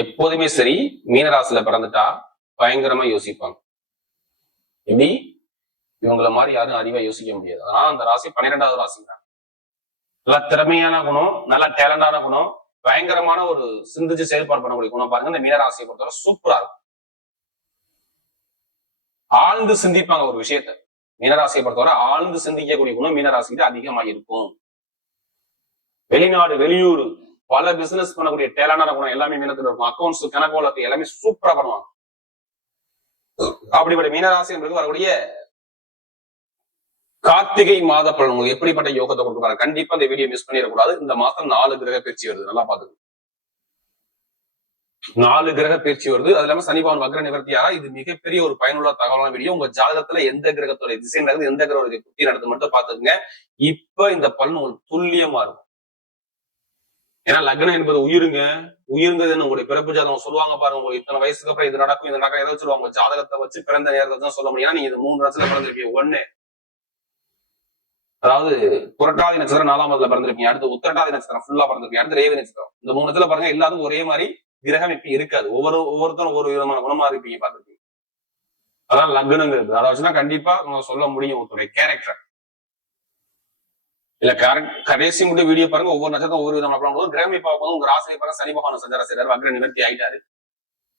எப்போதுமே சரி மீனராசில பிறந்துட்டா பயங்கரமா யோசிப்பாங்க. எப்படி? இவங்கள மாதிரி யாரும் அறிவா யோசிக்க முடியாது. அதனால அந்த ராசி பன்னிரெண்டாவது ராசி தான் நல்லா திறமையான குணம் நல்லா டேலண்டான குணம் பயங்கரமான ஒரு சிந்திச்சு செயல்பாடு பண்ணக்கூடிய குணம் பாருங்க. இந்த மீனராசியை பொறுத்தவரை சூப்பரா இருக்கும். ஆழ்ந்து சிந்திப்பாங்க ஒரு விஷயத்த. மீனராசியை பொறுத்தவரை ஆழ்ந்து சிந்திக்கக்கூடிய குணம் மீனராசிக்கு அதிகமா இருக்கும். வெளிநாடு வெளியூர் பல பிசினஸ் பண்ணக்கூடிய டேலண்டா குணம் எல்லாமே மீனத்துல இருக்கும். அக்கௌண்ட்ஸ் கணக்கு வழக்கு எல்லாமே சூப்பரா பண்ணுவாங்க. அப்படிப்பட்ட மீனராசி என்பது வரக்கூடிய கார்த்திகை மாத பலன் உங்களுக்கு எப்படிப்பட்ட யோகத்தை கொடுக்க கண்டிப்பா இந்த வீடியோ மிஸ் பண்ணிடக்கூடாது. இந்த மாசம் நாலு கிரக பயிற்சி வருது. நல்லா பாத்துக்கணும் நாலு கிரக பயிற்சி வருது. அது இல்லாம சனிபவன் வக்ர நிவர்த்தியாரா இது மிகப்பெரிய ஒரு பயனுள்ள தகவலான வீடியோ உங்க ஜாதகத்துல எந்த கிரகத்தோட திசை நடக்குது எந்த கிரகத்துடைய புத்தி நடக்குது மட்டும் பாத்துக்கங்க இப்ப இந்த பலன் உங்களுக்கு துல்லியமா இருக்கும். ஏன்னா லக்னம் என்பது உயிருங்க. உயிருங்கிறது உங்களுடைய பிறப்பு ஜாதகம். சொல்லுவாங்க பாருங்க உங்களுக்கு இத்தனை வயசுக்கு அப்புறம் இது நடக்கும் இது நடக்கும். ஏதாவது சொல்லுவாங்க. ஜாதகத்தை வச்சு பிறந்த நேரத்தை தான் சொல்ல முடியும். நீங்க இது மூணு வருஷத்துல பிறந்திருப்பீங்க ஒண்ணு. அதாவது புரட்டாதி நட்சத்திரம் நாலாம் மாதத்துல பிறந்திருப்பீங்க அடுத்து உத்திரட்டாதி நட்சத்திரம் ஃபுல்லா பிறந்திருப்பீங்க அடுத்து ரேவதி நட்சத்திரம். இந்த மூணு இடத்துல பாருங்க எல்லாரும் ஒரே மாதிரி கிரகம் இப்ப இருக்காது. ஒவ்வொரு ஒவ்வொருத்தரும் ஒவ்வொரு விதமான குணமா இருப்பீங்க பார்த்திருப்பீங்க. அதான் லக்னங்கிறது அதை வச்சுதான் கண்டிப்பா சொல்ல முடியும் ஒருத்தருடைய கேரக்டர் இல்ல கடைசி மட்டும் வீடியோ பாருங்க ஒவ்வொரு நட்சத்திரம் ஒவ்வொரு விதமான பலன் கொடுக்கும். பார்க்கும் பார்க்கும்போது உங்க ராசியை பாருங்க சனி பகவான் சஞ்சார செய்றாரு வக்ர நிவர்த்தி ஆயிட்டாரு.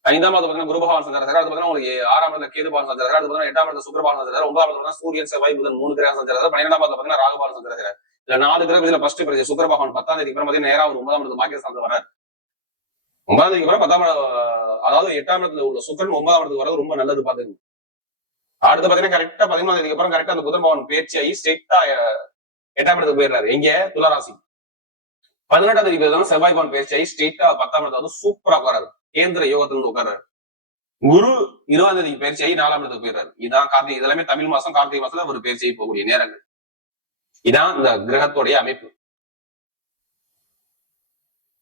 ஐந்தாம் மாதம் பாத்தீங்கன்னா குரு பகவான் சஞ்சார செய்றாரு. அது பாத்தீங்கன்னா உங்களுக்கு ஆறாம் இடத்துல கேது பகவான் சஞ்சார அது பாத்தீங்கன்னா எட்டாம் இடத்துல சுக்கிர பகவான் சஞ்சார ஒன்பதாம் இடத்துல சூரியன் செவ்வாய் புதன் மூணு கிரகம் சஞ்சார பன்னிரெண்டாம் மாதம் பாத்தீங்கன்னா ராகு பகவான் சஞ்சார இல்ல நாலு கிரகம் இதுல ஃபர்ஸ்ட் பிரதி சுக்கிர பகவான் பத்தாம் தேதி அப்புறம் பாத்தீங்கன்னா நேரா ஒரு ஒன்பதாம் இடத்துல பாக்கிய சார்ந்து வராரு ஒன்பதாம் தேதி அப்புறம் பத்தாம் அதாவது எட்டாம் இடத்துல உள்ள சுக்கரன் ஒன்பதாம் இடத்துக்கு வரது ரொம்ப நல்லது பாத்துங்க அடுத்து பாத்தீங்கன்னா கரெக்டா பதிமூணாம் தேதிக்கு அப்புறம் கரெக்டா அந்த புதன் பகவான் பேச்சு ஆகி ஸ்ட்ரெயிட்டா எட்டாம் இடத்துக்கு போயிடுறாரு. எங்க? துளராசி. பதினெட்டாம் தேதி பார்த்தா செவ்வாய் பவன் பேச்சை ஆகி ஸ்ட்ரெயிட்டா பத்தாம் இடத்துல வந்து சூப்பரா உட்காராரு கேந்திர யோகத்துல இருந்து உட்காராரு குரு இருபதாம் தேதிக்கு பயிற்சி ஆகி நாலாம் இடத்துக்கு போயிடுறாரு. இதான் கார்த்திகை. இதெல்லாமே தமிழ் மாசம் கார்த்திகை மாசத்துல ஒரு பயிற்சி போகக்கூடிய நேரங்கள். இதான் இந்த கிரகத்துடைய அமைப்பு.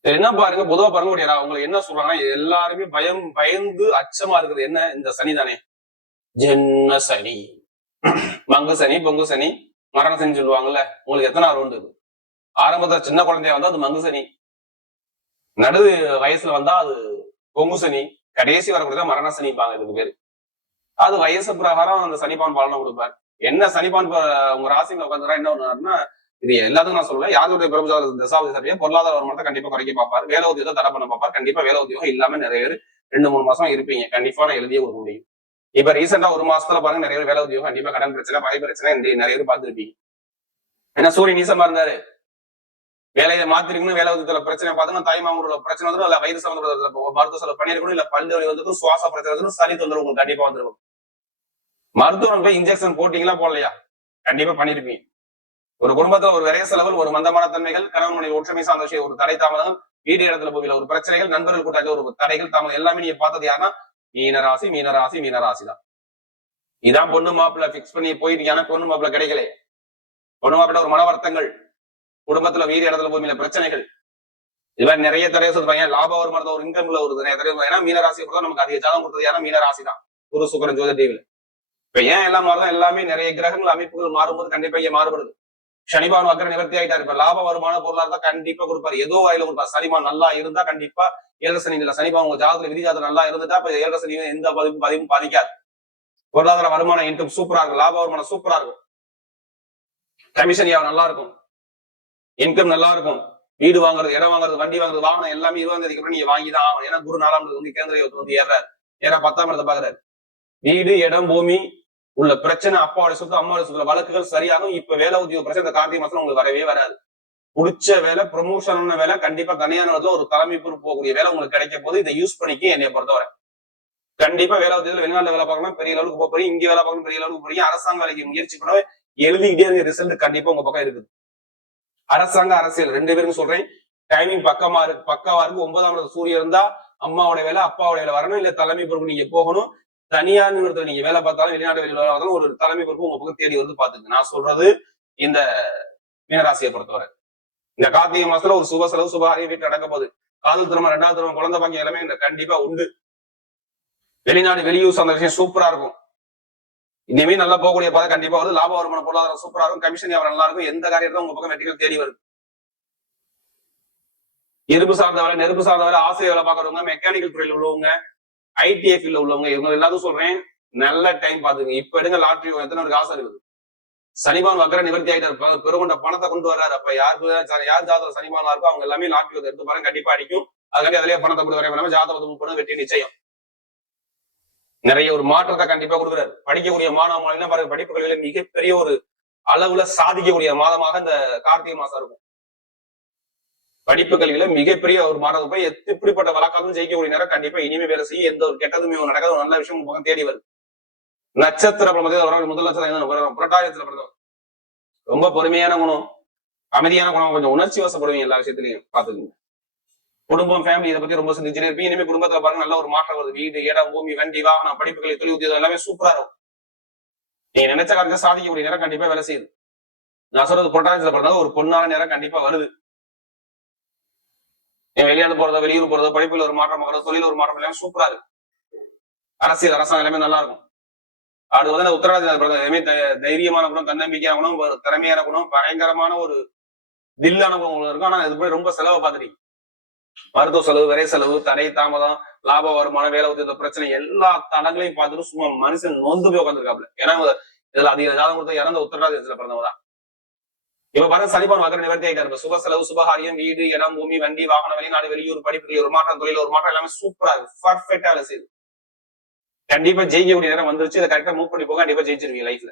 என்ன பாருங்க. பொதுவா பாருங்க உங்களுக்கு என்ன சொல்றாங்கன்னா எல்லாருமே பயம் பயந்து அச்சமா இருக்குது என்ன? இந்த சனி தானே. ஜென்ம சனி. மங்கு சனி பொங்கு சனி மரண சனி சொல்லுவாங்கல்ல உங்களுக்கு எத்தனை ரவுண்டு இது ஆரம்பத்துல சின்ன குழந்தையா வந்தா அது மங்கு சனி. நடு வயசுல வந்தா அது கொங்கு சனி. கடைசி வரக்கூடிய மரண சனிப்பாங்க இதுக்கு பேரு. அது வயசு பிரகாரம் அந்த சனிப்பான் பலனை கொடுப்பார். என்ன சனிப்பான் உங்க ராசிங்க உட்காந்துரா என்ன ஒண்ணுன்னா இது எல்லாத்துக்கும் நான் சொல்லல யாருடைய பிரபுஜாத தசாவதி சட்டையை பொருளாதார வருமானத்தை கண்டிப்பா குறைக்க பார்ப்பார். வேலை உத்தியோகத்தை தடை பண்ண பார்ப்பார். கண்டிப்பா வேலை உத்தியோகம் இல்லாம நிறைய பேர் ரெண்டு மூணு மாசம் இருப்பீங்க. கண்டிப்பா நான் எழுதியே கொடுக்க முடியும். இப்ப ரீசெண்டா ஒரு மாசத்துல பாருங்க நிறைய வேலை உத்தியோகம் கண்டிப்பா கடன் பிரச்சனை பகை பிரச்சனை இந்த நிறைய பேர் பார்த்துருப்பீங்க. ஏன்னா சூரியன் நீசமா இருந்தாரு. வேலையை மாத்திருக்கணும் வேலை உத்தியோகத்துல பிரச்சனை பார்த்தோம்னா தாய் மாமூல பிரச்சனை வந்துடும் இல்ல வயிறு சம்பந்தப்பட்ட மருத்துவ செலவு பண்ணிருக்கணும் இல்ல பல்லு வலி வந்துடும் சுவாச பிரச்சனை வந்துடும் சளி தொந்தரவு உங்களுக்கு கண்டிப்பா வந்துடும் மருத்துவம் போய் இன்ஜெக்ஷன் போட்டீங்களா போடலையா? கண்டிப்பா பண்ணிருப்பீங்க. ஒரு குடும்பத்துல ஒரு விரைய செலவு ஒரு மந்தமான தன்மைகள் கணவன் மனைவி ஒற்றுமை சார்ந்த விஷயம் ஒரு தடை தாமதம் வீடு இடத்துல போகல ஒரு பிரச்சனைகள் நண்பர்கள் கூட்டாக ஒரு தடைகள் தாமதம் எல்லாமே நீங்க பார்த்தது யாருன்னா மீனராசி மீனராசி மீனராசி தான் இதான் பொண்ணு மாப்பிள்ள பிக்ஸ் பண்ணி போயிட்டு பொண்ணு மாப்பிள்ள கிடைக்கல. பொண்ணு மாப்பிள்ள ஒரு மன வருத்தங்கள் குடும்பத்துல வீடு இடத்துல பூமியில பிரச்சனைகள். இதெல்லாம் நிறைய தடையை சொல்றாங்க லாப வருமானத்தை ஒரு இன்கம்ல ஒரு நிறைய தடவை ஏன்னா மீனராசி கூட நமக்கு அதிக ஜாதகம் கொடுத்தது ஏன்னா மீனராசி தான் குரு சுக்கரன் ஜோதி டிவில இப்ப ஏன் எல்லாம் மாறுதான் எல்லாமே நிறைய கிரகங்கள் அமைப்புகள் மாறும்போது கண்டிப்பா இங்க மாறுபடுது. சனிபான் வக்கர நிவர்த்தி ஆயிட்டாரு இப்ப லாப வருமான பொருளாதாரம் கண்டிப்பா கொடுப்பாரு. ஏதோ வாயில கொடுப்பாரு. சனிமான் நல்லா இருந்தா கண்டிப்பா ஏழரை சனி இல்ல சனிபான் உங்க ஜாதகத்துல விதி ஜாதகம் நல்லா இருந்துட்டா இப்ப ஏழரை சனி எந்த பதிவும் பதிவும் பாதிக்காது. பொருளாதார வருமானம் இன்கம் சூப்பரா இருக்கும். லாப வருமானம் சூப்பரா இருக்கும். கமிஷன் யாவும் நல்லா இருக்கும். இன்கம் நல்லா இருக்கும். வீடு வாங்குறது இடம் வாங்குறது வண்டி வாங்குறது வாகனம் எல்லாமே இருபதாம் தேதிக்கு அப்புறம் நீங்க வாங்கி தான் ஆகணும். ஏன்னா குரு நாலாம் வந்து கேந்திர யோகத்து வந்து ஏறாரு ஏன்னா பத்தாம் இடத்தை பாக்குறாரு வீடு இடம் பூமி உள்ள பிரச்சனை அப்பாவோட சொத்து அம்மாவோட சொத்துல வழக்குகள் சரியாகும். இப்ப வேலை உத்தியோக பிரச்சனை கார்த்திகை மாசம் உங்களுக்கு வரவே வராது. புடிச்ச வேலை ப்ரொமோஷன் வேலை கண்டிப்பா தனியான இடத்துல ஒரு தலைமை பொறுப்பு போகக்கூடிய வேலை உங்களுக்கு கிடைக்க போது இதை யூஸ் பண்ணிக்க என்னை பொறுத்தவரை. கண்டிப்பா வேலை உதவியில் வெளிநாட்டுல வேலை பார்க்கணும் பெரிய அளவுக்கு போக போறீங்க இங்கே வேலை பார்க்கணும் பெரிய அளவுக்கு போறீங்க அரசாங்க வேலைக்கு முயற்சி பண்ணவே எழுதிக்கிட்டே இருக்க ரிசல்ட் கண்டிப்பா உங்க பக்கம் இருக்குது. அரசாங்க அரசியல் ரெண்டு பேருக்கும் சொல்றேன். டைமிங் பக்கமா இருக்கு பக்காவா இருக்கு. ஒன்பதாம் இடத்துல சூரியன் இருந்தா அம்மாவோட வேலை அப்பாவோட வேலை வரணும். இல்ல தலைமை பொறுப்பு நீங்க போகணும். தனியார் நிறுவனத்தில் நீங்க வேலை பார்த்தாலும் வெளிநாட்டு வேலை பார்த்தாலும் ஒரு தலைமை பொறுப்பு உங்க பக்கம் தேடி வந்து பாத்துங்க நான் சொல்றது இந்த மீனராசியை பொறுத்தவரை. இந்த கார்த்திகை மாசத்துல ஒரு சுப செலவு சுபகாரியம் வீட்டு நடக்க போகுது. காதல் திருமணம் ரெண்டாவது திருமணம் குழந்தை பாக்கியம் எல்லாமே இந்த கண்டிப்பா உண்டு. வெளிநாடு வெளியூர் அந்த விஷயம் சூப்பரா இருக்கும். இனிமே நல்லா போகக்கூடிய பாதை கண்டிப்பா வருது. லாப வருமான பொருளாதாரம் சூப்பரா இருக்கும். கமிஷன் வியாபாரம் நல்லா இருக்கும். எந்த காரியத்திலும் உங்க பக்கம் வெற்றிகள் தேடி வருது எருப்பு சார்ந்த வேலை நெருப்பு சார்ந்த வேலை ஆசிரியர் வேலை பாக்குறவங்க மெக்கானிக்கல் துறையில உள்ளவங்க ஐடிஐ உள்ளவங்க இவங்க எல்லாத்தையும் சொல்றேன். நல்ல டைம் பாத்துங்க இப்ப எடுங்க லாட்ரி எத்தனை ஒரு ஆசை இருக்குது? சனிபான் வக்கர நிவர்த்தி ஆயிட்டாரு. பெருகொண்ட பணத்தை கொண்டு வர்றாரு. அப்ப யாருக்கு யார் ஜாதகம் சனிபானா இருக்கோ அவங்க எல்லாமே லாட்ரி எடுத்து பாருங்க. கண்டிப்பா அடிக்கும். அதுக்காண்டி அதுலயே பணத்தை கொண்டு வரையாம வேணாம ஜாதகத்தை வெற்றி நிச்சயம். நிறைய ஒரு மாற்றத்தை கண்டிப்பா கொடுக்குறாரு. படிக்கக்கூடிய மாணவ மாணவன் பாருங்க படிப்புகளில மிகப்பெரிய ஒரு அளவுல சாதிக்கக்கூடிய மாதமாக இந்த கார்த்திகை மாசம் இருக்கும். படிப்பு கல்வியில மிகப்பெரிய ஒரு மாணவ போய் எப்படிப்பட்ட வழக்காலும் ஜெயிக்கக்கூடிய நேரம் கண்டிப்பா இனிமே வேலை செய்ய எந்த ஒரு கெட்டதுமே நடக்காத. ஒரு நல்ல விஷயம் தேடி வருது நட்சத்திர பிரமத்தில் முதல் நட்சத்திரம் புரட்டாயத்துல பிறந்தவர் ரொம்ப பொறுமையான குணம் அமைதியான குணம் கொஞ்சம் உணர்ச்சி வசப்படுவீங்க எல்லா விஷயத்திலையும் பாத்துக்கோங்க குடும்பம் ஃபேமிலி இதை பத்தி ரொம்ப சிந்திச்சுனே இருப்பீங்க. இனிமே குடும்பத்துல பாருங்க நல்ல ஒரு மாற்றம் வருது. வீடு இடம் பூமி வண்டி வாகனம் படிப்புகளை தொழில் உத்தியோகம் எல்லாமே சூப்பரா இருக்கும். நீங்க நினைச்ச காரியத்தை சாதிக்கக்கூடிய நேரம் கண்டிப்பா வேலை செய்யுது. நான் சொல்றது புரட்டாயத்துல பிறந்தது ஒரு பொண்ணான நேரம் கண்டிப்பா வருது. நீ வெளியாடு போறதோ வெளியூர் போறதோ படிப்புல ஒரு மாற்றம் பார்க்கறதோ தொழில ஒரு மாற்றம் எல்லாமே சூப்பரா இருக்கு. அரசியல் அரசாங்கம் எல்லாமே நல்லா இருக்கும். அடுத்து வந்து அந்த உத்தரவாதி தைரியமான குணம் தன்னம்பிக்கையான குணம் ஒரு திறமையான குணம் பயங்கரமான ஒரு தில்லான குணம் உங்களுக்கு இருக்கும். ஆனா இது போய் ரொம்ப செலவை பார்த்துட்டீங்க. மருத்துவ செலவு விரை செலவு தடை தாமதம் லாப வருமானம் வேலை உத்தியோக பிரச்சனை எல்லா தடங்களையும் பார்த்துட்டு சும்மா மனுஷன் நொந்து போய் உட்காந்துருக்காப்ல ஏன்னா இதுல அதிக ஜாதகம் கொடுத்த இறந்த உத்தரவாதத்துல பிறந்தவங்க தான். இப்ப பாருங்க சனிபான் வகர நிவர்த்தி ஆயிட்டாரு. சுப செலவு சுபகாரியம் வீடு இடம் பூமி வண்டி வாகனம் வெளிநாடு வெளியூர் படிப்புகள் ஒரு மாற்றம் தொழில் ஒரு மாற்றம் எல்லாமே சூப்பரா இருக்கு. பர்ஃபெக்டா வேலை செய்யுது. கண்டிப்பா ஜெயிக்கக்கூடிய நேரம் வந்துருச்சு. இதை கரெக்டா மூவ் பண்ணி போக கண்டிப்பா ஜெயிச்சிருவீங்க லைஃப்ல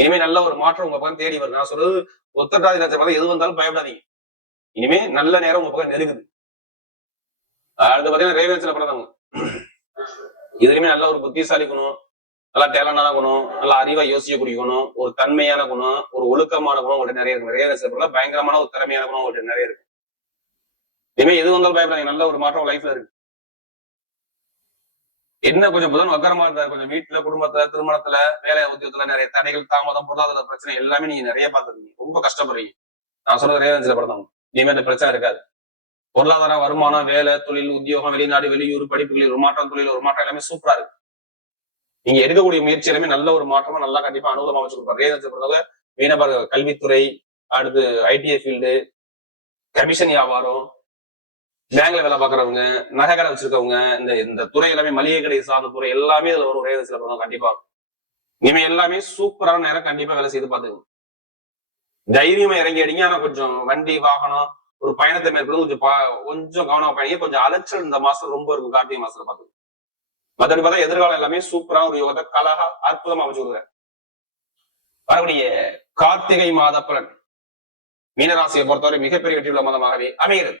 இனிமே நல்ல ஒரு மாற்றம் உங்க பக்கம் தேடி வரும். நான் சொல்றது ஒத்தட்டாதி நட்சத்திரம் எது வந்தாலும் பயப்படாதீங்க. இனிமே நல்ல நேரம் உங்க பக்கம் நெருங்குது. அடுத்து பாத்தீங்கன்னா ரேவன்ஸ்ல பிறந்தவங்க. இதுலயுமே நல்ல ஒரு புத்திசாலி குணம். நல்லா டேலண்டான குணம். நல்லா அறிவா யோசிக்கக்கூடிய குணம் ஒரு தன்மையான குணம். ஒரு ஒழுக்கமான குணம் உங்கள்ட்ட நிறைய இருக்கு. ரேவன்ஸ்ல பிறந்தா பயங்கரமான ஒரு திறமையான குணம் உங்கள்கிட்ட நிறைய இருக்கு. இனிமே எது வந்தாலும் பயப்படாதீங்க. நல்ல ஒரு மாற்றம் லைஃப்ல இருக்கு. என்ன கொஞ்சம் புதன் வக்கரமா இருந்தாரு? கொஞ்சம் வீட்டுல குடும்பத்துல திருமணத்துல வேலை உத்தியோகத்துல நிறைய தடைகள் தாமதம் பொருளாதார பிரச்சனை எல்லாமே நீங்க நிறைய பார்த்துருக்கீங்க. ரொம்ப கஷ்டப்படுறீங்க. நான் சொல்றது ரேவன்ஸ்ல படம் இனிமே இந்த பிரச்சனை இருக்காது. பொருளாதார வருமானம் வேலை தொழில் உத்தியோகம் வெளிநாடு வெளியூர் படிப்புகளில் ஒரு மாற்றம் தொழில் ஒரு மாற்றம் எல்லாமே சூப்பரா இருக்கு. நீங்க எடுக்கக்கூடிய முயற்சி எல்லாமே நல்ல ஒரு மாற்றமா நல்லா கண்டிப்பா அனுகூலமா வச்சு கொடுப்பாரு. ரேவன்ஸ்ல பிறந்தவங்க மீனவர் கல்வித்துறை அடுத்து ஐடிஐ ஃபீல்டு கமிஷன் வியாபாரம் பேங்க்ல வேலை பாக்குறவங்க நகை கடை வச்சிருக்கவங்க இந்த இந்த துறை எல்லாமே மளிகை கடை சார்ந்த துறை எல்லாமே இதுல ஒரு ஒரே சில பண்ணுவோம் கண்டிப்பா. இனிமே எல்லாமே சூப்பரான நேரம் கண்டிப்பா வேலை செய்து பாத்துக்கணும் தைரியமா இறங்கி அடிங்க. ஆனா கொஞ்சம் வண்டி வாகனம் ஒரு பயணத்தை மேற்கொண்டு கொஞ்சம் கொஞ்சம் கவனமா பயணிங்க. கொஞ்சம் அலைச்சல் இந்த மாசம் ரொம்ப இருக்கும். கார்த்திகை மாசத்துல பாத்துக்கணும் மற்றபடி பார்த்தா எதிர்காலம் எல்லாமே சூப்பரா ஒரு யோகத்தை கலகா அற்புதமா அமைச்சு கொடுக்குறேன் வரக்கூடிய கார்த்திகை மாத பலன். மீனராசியை பொறுத்தவரை மிகப்பெரிய வெற்றியுள்ள மாதமாகவே அமைகிறது.